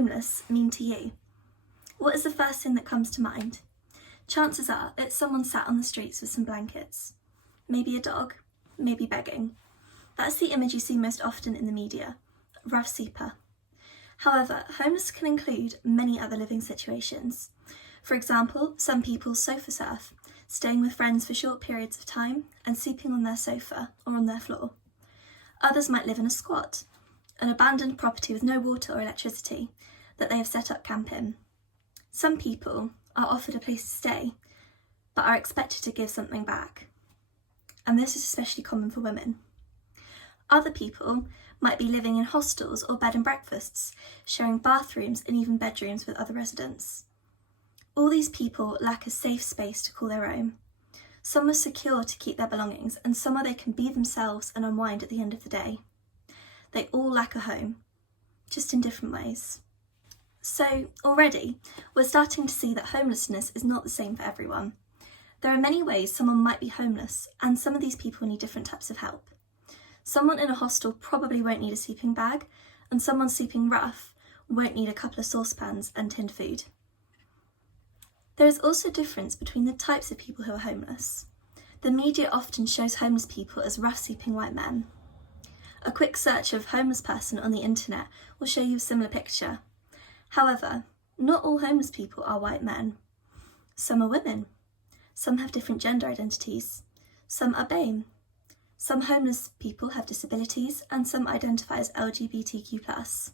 homeless mean to you? What is the first thing that comes to mind? Chances are it's someone sat on the streets with some blankets. Maybe a dog, maybe begging. That's the image you see most often in the media, rough sleeper. However, homeless can include many other living situations. For example, some people sofa surf, staying with friends for short periods of time and sleeping on their sofa or on their floor. Others might live in a squat, an abandoned property with no water or electricity that they have set up camp in. Some people are offered a place to stay, but are expected to give something back. And this is especially common for women. Other people might be living in hostels or bed and breakfasts, sharing bathrooms and even bedrooms with other residents. All these people lack a safe space to call their own. Some are secure to keep their belongings, and some are they can be themselves and unwind at the end of the day. They all lack a home, just in different ways. So already, we're starting to see that homelessness is not the same for everyone. There are many ways someone might be homeless, and some of these people need different types of help. Someone in a hostel probably won't need a sleeping bag, and someone sleeping rough won't need a couple of saucepans and tinned food. There is also a difference between the types of people who are homeless. The media often shows homeless people as rough sleeping white men. A quick search of homeless person on the internet will show you a similar picture. However, not all homeless people are white men. Some are women. Some have different gender identities. Some are BAME. Some homeless people have disabilities, and some identify as LGBTQ+.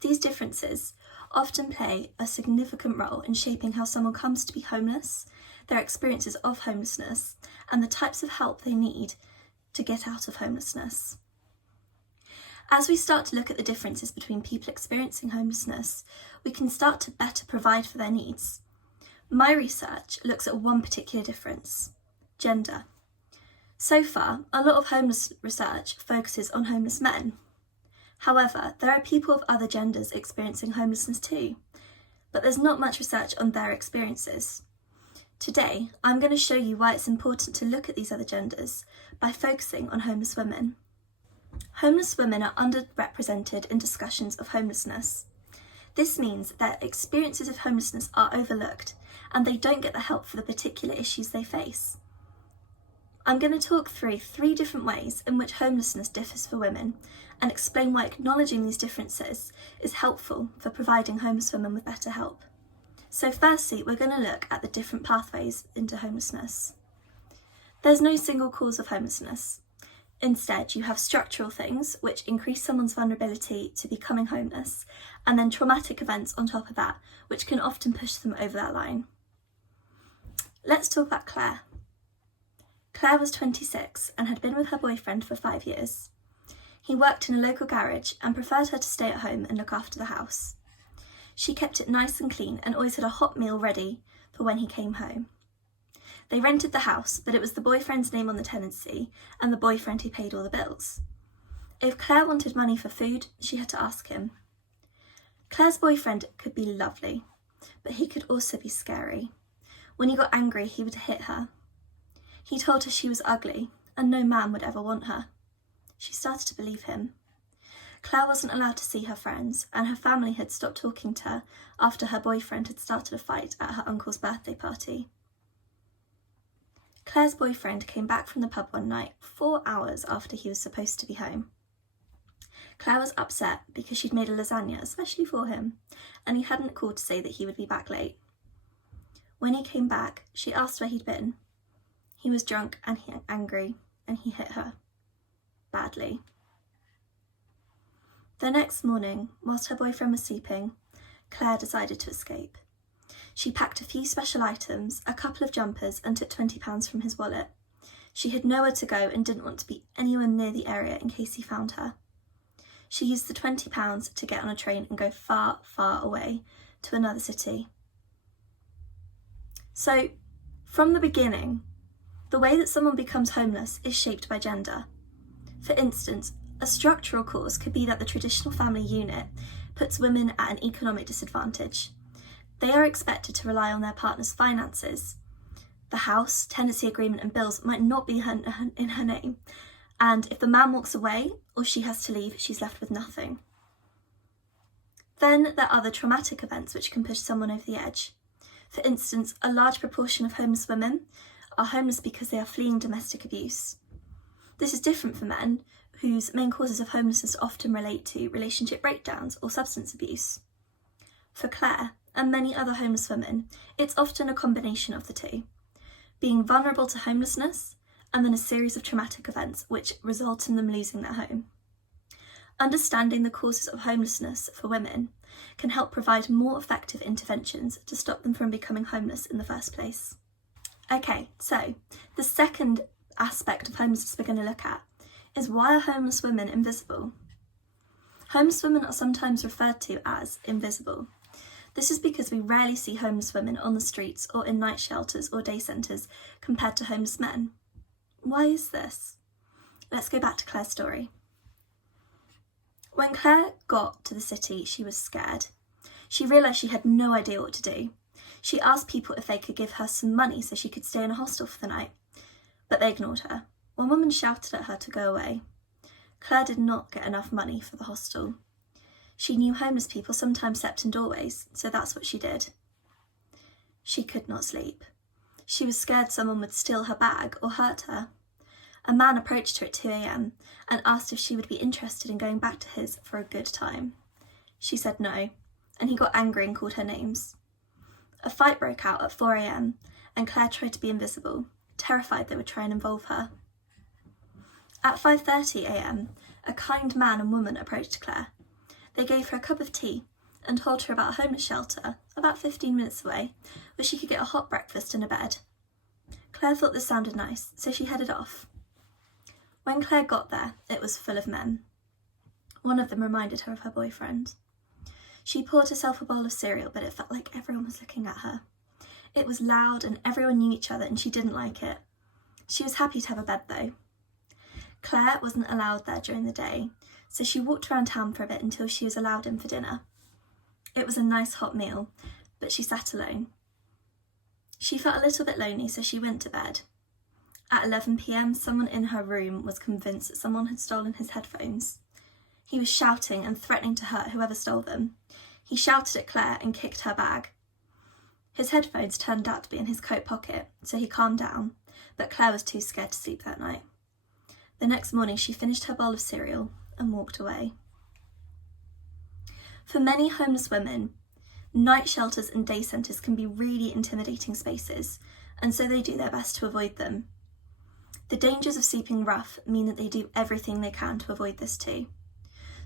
These differences often play a significant role in shaping how someone comes to be homeless, their experiences of homelessness, and the types of help they need to get out of homelessness. As we start to look at the differences between people experiencing homelessness, we can start to better provide for their needs. My research looks at one particular difference: gender. So far, a lot of homeless research focuses on homeless men. However, there are people of other genders experiencing homelessness too, but there's not much research on their experiences. Today, I'm going to show you why it's important to look at these other genders by focusing on homeless women. Homeless women are underrepresented in discussions of homelessness. This means that experiences of homelessness are overlooked and they don't get the help for the particular issues they face. I'm going to talk through 3 different ways in which homelessness differs for women and explain why acknowledging these differences is helpful for providing homeless women with better help. So firstly, we're going to look at the different pathways into homelessness. There's no single cause of homelessness. Instead, you have structural things which increase someone's vulnerability to becoming homeless, and then traumatic events on top of that, which can often push them over that line. Let's talk about Claire. Claire was 26 and had been with her boyfriend for 5 years. He worked in a local garage and preferred her to stay at home and look after the house. She kept it nice and clean and always had a hot meal ready for when he came home. They rented the house, but it was the boyfriend's name on the tenancy and the boyfriend who paid all the bills. If Claire wanted money for food, she had to ask him. Claire's boyfriend could be lovely, but he could also be scary. When he got angry, he would hit her. He told her she was ugly and no man would ever want her. She started to believe him. Claire wasn't allowed to see her friends, and her family had stopped talking to her after her boyfriend had started a fight at her uncle's birthday party. Claire's boyfriend came back from the pub one night 4 hours after he was supposed to be home. Claire was upset because she'd made a lasagna especially for him, and he hadn't called to say that he would be back late. When he came back, she asked where he'd been. He was drunk and angry, and he hit her. Badly. The next morning, whilst her boyfriend was sleeping, Claire decided to escape. She packed a few special items, a couple of jumpers, and took £20 from his wallet. She had nowhere to go and didn't want to be anywhere near the area in case he found her. She used the £20 to get on a train and go far, far away to another city. So, from the beginning, the way that someone becomes homeless is shaped by gender. For instance, a structural cause could be that the traditional family unit puts women at an economic disadvantage. They are expected to rely on their partner's finances. The house, tenancy agreement and bills might not be in her name, and if the man walks away or she has to leave, she's left with nothing. Then there are the traumatic events which can push someone over the edge. For instance, a large proportion of homeless women are homeless because they are fleeing domestic abuse. This is different for men, whose main causes of homelessness often relate to relationship breakdowns or substance abuse. For Claire, and many other homeless women, it's often a combination of the two, being vulnerable to homelessness and then a series of traumatic events which result in them losing their home. Understanding the causes of homelessness for women can help provide more effective interventions to stop them from becoming homeless in the first place. Okay, so the second aspect of homelessness we're going to look at is, why are homeless women invisible? Homeless women are sometimes referred to as invisible. This is because we rarely see homeless women on the streets or in night shelters or day centres compared to homeless men. Why is this? Let's go back to Claire's story. When Claire got to the city, she was scared. She realised she had no idea what to do. She asked people if they could give her some money so she could stay in a hostel for the night, but they ignored her. One woman shouted at her to go away. Claire did not get enough money for the hostel. She knew homeless people sometimes slept in doorways, so that's what she did. She could not sleep. She was scared someone would steal her bag or hurt her. A man approached her at 2 a.m. and asked if she would be interested in going back to his for a good time. She said no, and he got angry and called her names. A fight broke out at 4 a.m, and Claire tried to be invisible, terrified they would try and involve her. At 5:30 a.m, a kind man and woman approached Claire. They gave her a cup of tea and told her about a homeless shelter about 15 minutes away, where she could get a hot breakfast and a bed. Claire thought this sounded nice, so she headed off. When Claire got there, it was full of men. One of them reminded her of her boyfriend. She poured herself a bowl of cereal, but it felt like everyone was looking at her. It was loud and everyone knew each other, and she didn't like it. She was happy to have a bed though. Claire wasn't allowed there during the day, so she walked around town for a bit until she was allowed in for dinner. It was a nice hot meal, but she sat alone. She felt a little bit lonely, so she went to bed. At 11 p.m, someone in her room was convinced that someone had stolen his headphones. He was shouting and threatening to hurt whoever stole them. He shouted at Claire and kicked her bag. His headphones turned out to be in his coat pocket, so he calmed down, but Claire was too scared to sleep that night. The next morning she finished her bowl of cereal and walked away. For many homeless women, night shelters and day centres can be really intimidating spaces, and so they do their best to avoid them. The dangers of sleeping rough mean that they do everything they can to avoid this too.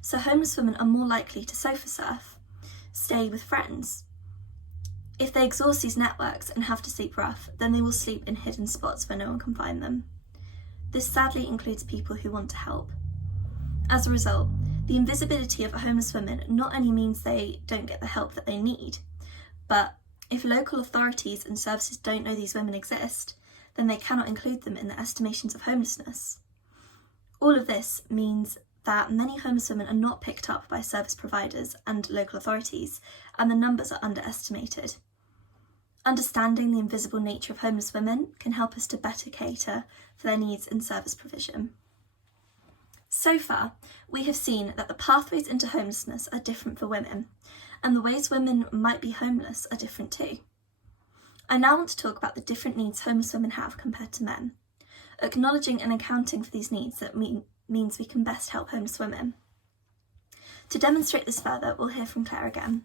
So homeless women are more likely to sofa surf, stay with friends. If they exhaust these networks and have to sleep rough, then they will sleep in hidden spots where no one can find them. This sadly includes people who want to help. As a result, the invisibility of homeless women not only means they don't get the help that they need, but if local authorities and services don't know these women exist, then they cannot include them in their estimations of homelessness. All of this means that many homeless women are not picked up by service providers and local authorities, and the numbers are underestimated. Understanding the invisible nature of homeless women can help us to better cater for their needs in service provision. So far, we have seen that the pathways into homelessness are different for women, and the ways women might be homeless are different too. I now want to talk about the different needs homeless women have compared to men, acknowledging and accounting for these needs that means we can best help homeless women. To demonstrate this further, we'll hear from Claire again.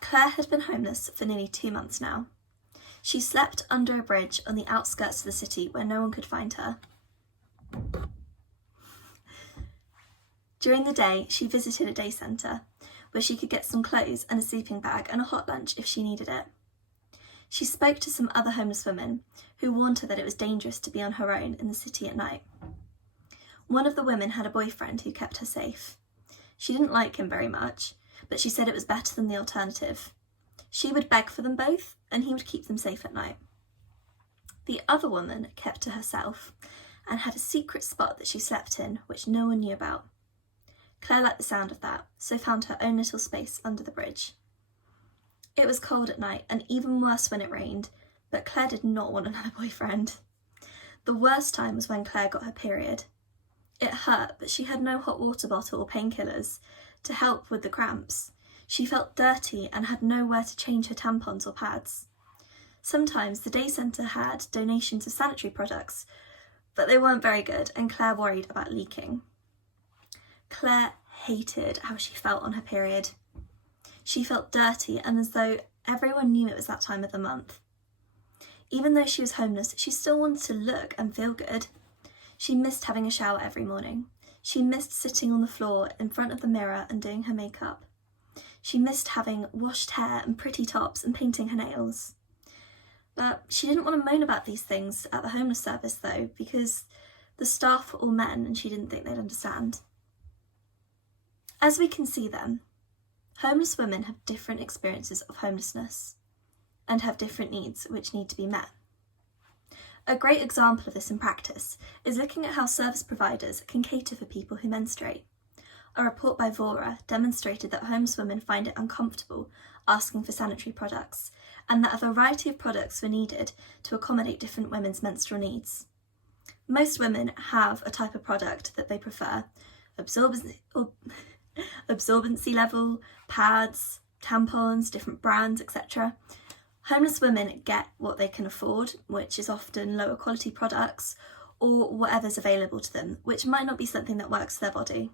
Claire had been homeless for nearly 2 months now. She slept under a bridge on the outskirts of the city where no one could find her. During the day, she visited a day centre, where she could get some clothes and a sleeping bag and a hot lunch if she needed it. She spoke to some other homeless women who warned her that it was dangerous to be on her own in the city at night. One of the women had a boyfriend who kept her safe. She didn't like him very much, but she said it was better than the alternative. She would beg for them both, and he would keep them safe at night. The other woman kept to herself and had a secret spot that she slept in, which no one knew about. Claire liked the sound of that, so found her own little space under the bridge. It was cold at night, and even worse when it rained, but Claire did not want another boyfriend. The worst time was when Claire got her period. It hurt, but she had no hot water bottle or painkillers, to help with the cramps. She felt dirty and had nowhere to change her tampons or pads. Sometimes the day centre had donations of sanitary products, but they weren't very good and Claire worried about leaking. Claire hated how she felt on her period. She felt dirty and as though everyone knew it was that time of the month. Even though she was homeless, she still wanted to look and feel good. She missed having a shower every morning. She missed sitting on the floor in front of the mirror and doing her makeup. She missed having washed hair and pretty tops and painting her nails. But she didn't want to moan about these things at the homeless service though, because the staff were all men and she didn't think they'd understand. As we can see then, homeless women have different experiences of homelessness and have different needs which need to be met. A great example of this in practice is looking at how service providers can cater for people who menstruate. A report by Vora demonstrated that homeless women find it uncomfortable asking for sanitary products and that a variety of products were needed to accommodate different women's menstrual needs. Most women have a type of product that they prefer, absorbency level, pads, tampons, different brands, etc. Homeless women get what they can afford, which is often lower quality products, or whatever's available to them, which might not be something that works for their body.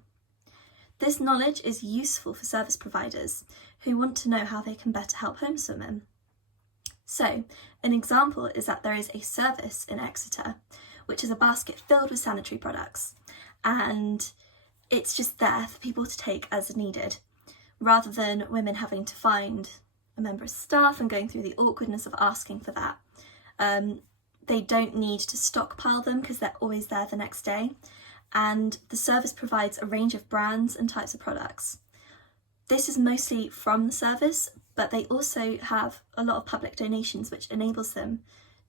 This knowledge is useful for service providers who want to know how they can better help homeless women. So, an example is that there is a service in Exeter, which is a basket filled with sanitary products, and it's just there for people to take as needed, rather than women having to find a member of staff and going through the awkwardness of asking for that. They don't need to stockpile them because they're always there the next day, and the service provides a range of brands and types of products. This is mostly from the service, but they also have a lot of public donations which enables them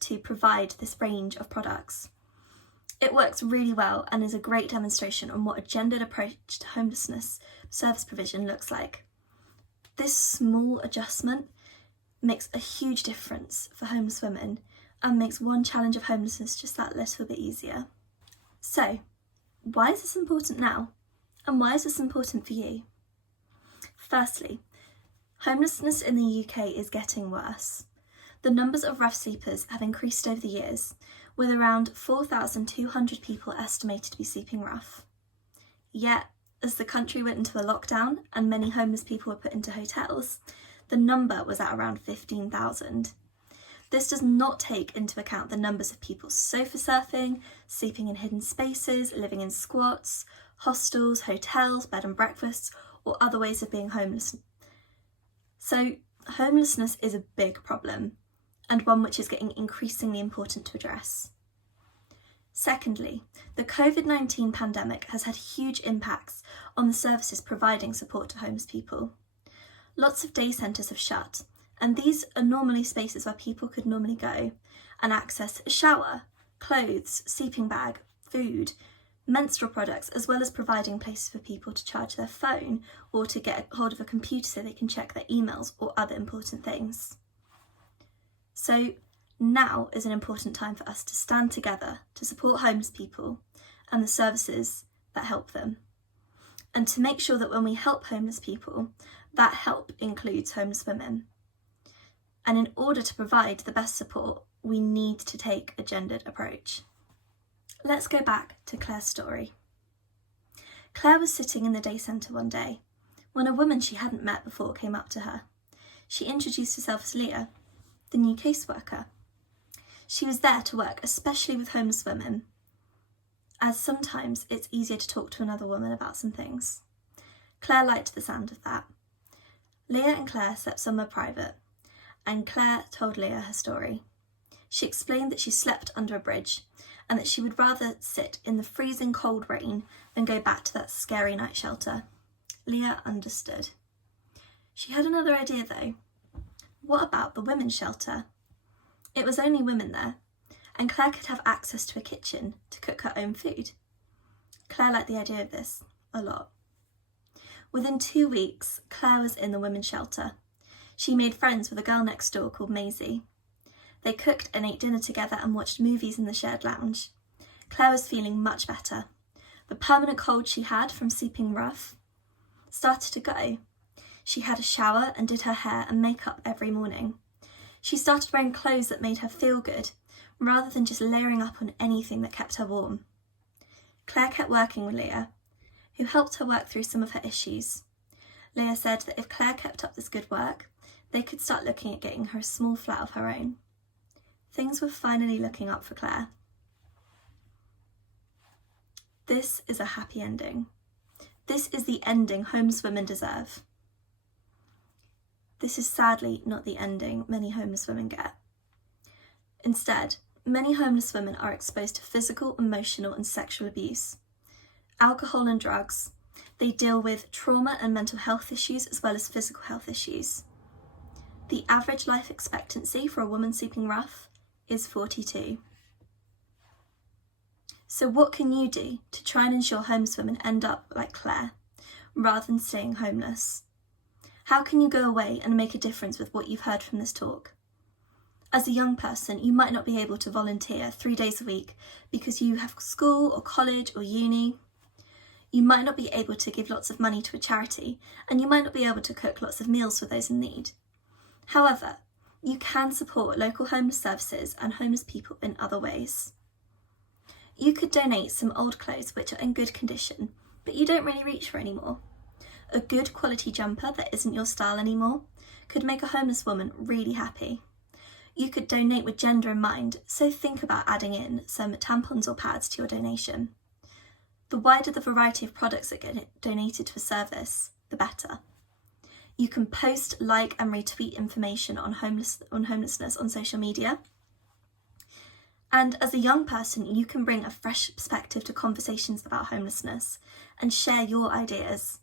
to provide this range of products. It works really well and is a great demonstration on what a gendered approach to homelessness service provision looks like. This small adjustment makes a huge difference for homeless women and makes one challenge of homelessness just that little bit easier. So, why is this important now? And why is this important for you? Firstly, homelessness in the UK is getting worse. The numbers of rough sleepers have increased over the years, with around 4,200 people estimated to be sleeping rough. Yet, as the country went into a lockdown and many homeless people were put into hotels, the number was at around 15,000. This does not take into account the numbers of people sofa surfing, sleeping in hidden spaces, living in squats, hostels, hotels, bed and breakfasts, or other ways of being homeless. So, homelessness is a big problem, and one which is getting increasingly important to address. Secondly, the COVID-19 pandemic has had huge impacts on the services providing support to homeless people. Lots of day centres have shut, and these are normally spaces where people could normally go and access a shower, clothes, sleeping bag, food, menstrual products, as well as providing places for people to charge their phone or to get hold of a computer so they can check their emails or other important things. So now is an important time for us to stand together to support homeless people and the services that help them, and to make sure that when we help homeless people, that help includes homeless women. And in order to provide the best support, we need to take a gendered approach. Let's go back to Claire's story. Claire was sitting in the day centre one day when a woman she hadn't met before came up to her. She introduced herself as Leah, the new caseworker. She was there to work especially with homeless women, as sometimes it's easier to talk to another woman about some things. Claire liked the sound of that. Leah and Claire slept somewhere private, and Claire told Leah her story. She explained that she slept under a bridge and that she would rather sit in the freezing cold rain than go back to that scary night shelter. Leah understood. She had another idea though. What about the women's shelter? It was only women there, and Claire could have access to a kitchen to cook her own food. Claire liked the idea of this a lot. Within 2 weeks, Claire was in the women's shelter. She made friends with a girl next door called Maisie. They cooked and ate dinner together and watched movies in the shared lounge. Claire was feeling much better. The permanent cold she had from sleeping rough started to go. She had a shower and did her hair and makeup every morning. She started wearing clothes that made her feel good, rather than just layering up on anything that kept her warm. Claire kept working with Leah, who helped her work through some of her issues. Leah said that if Claire kept up this good work, they could start looking at getting her a small flat of her own. Things were finally looking up for Claire. This is a happy ending. This is the ending homeless women deserve. This is sadly not the ending many homeless women get. Instead, many homeless women are exposed to physical, emotional and sexual abuse, alcohol and drugs. They deal with trauma and mental health issues as well as physical health issues. The average life expectancy for a woman sleeping rough is 42. So what can you do to try and ensure homeless women end up like Claire, rather than staying homeless? How can you go away and make a difference with what you've heard from this talk? As a young person, you might not be able to volunteer 3 days a week because you have school or college or uni. You might not be able to give lots of money to a charity, and you might not be able to cook lots of meals for those in need. However, you can support local homeless services and homeless people in other ways. You could donate some old clothes which are in good condition, but you don't really reach for anymore. A good quality jumper that isn't your style anymore could make a homeless woman really happy. You could donate with gender in mind, so think about adding in some tampons or pads to your donation. The wider the variety of products that get donated to a service, the better. You can post, like and retweet information on homelessness on social media. And as a young person, you can bring a fresh perspective to conversations about homelessness and share your ideas.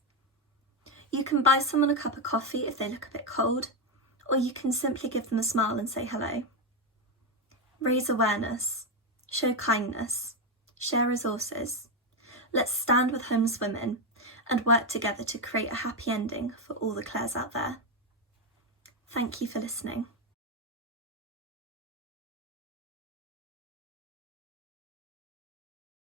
You can buy someone a cup of coffee if they look a bit cold, or you can simply give them a smile and say hello. Raise awareness, show kindness, share resources. Let's stand with homeless women and work together to create a happy ending for all the Claires out there. Thank you for listening.